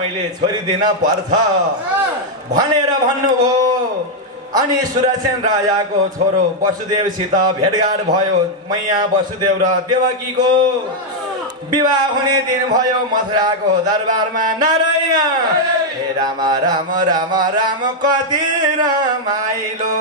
मैले छोडिदिन पर्छ भनेर भन्नुभयो। अनि सुरसेन राजाको छोरो वसुदेवसित भेटघाट भयो। मैया वसुदेव र देवकीको विवाह हुने दिन भयो मथुराको दरबारमा। नारायण हे राम राम राम राम कति रमाइलो,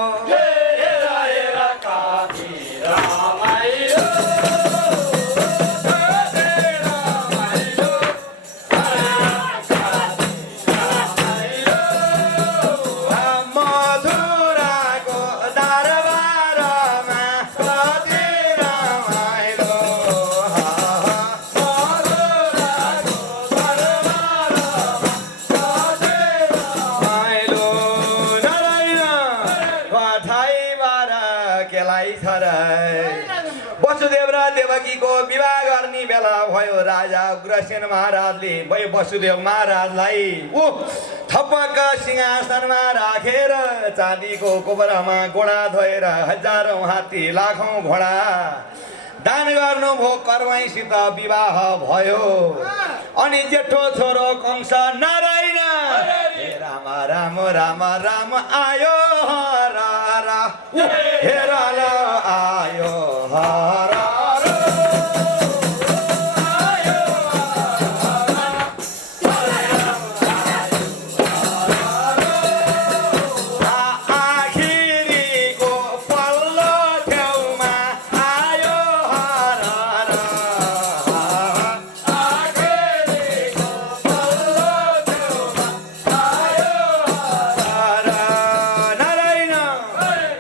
वसुदेव र देवकीको विवाह गर्ने बेला भयो। राजा उग्रसेन महाराजले वसुदेव महाराजलाई थपक्क सिंहासनमा राखेर चाँदीको कोबरामा गोडा धोएर हजारौं हात्ती लाखौं घोडा दान गर्नुभयो। कर्मैसित विवाह भयो। अनि जेठो छोरो कंस नारायण हे राम राम राम राम आयो हर, हेर आयो हर।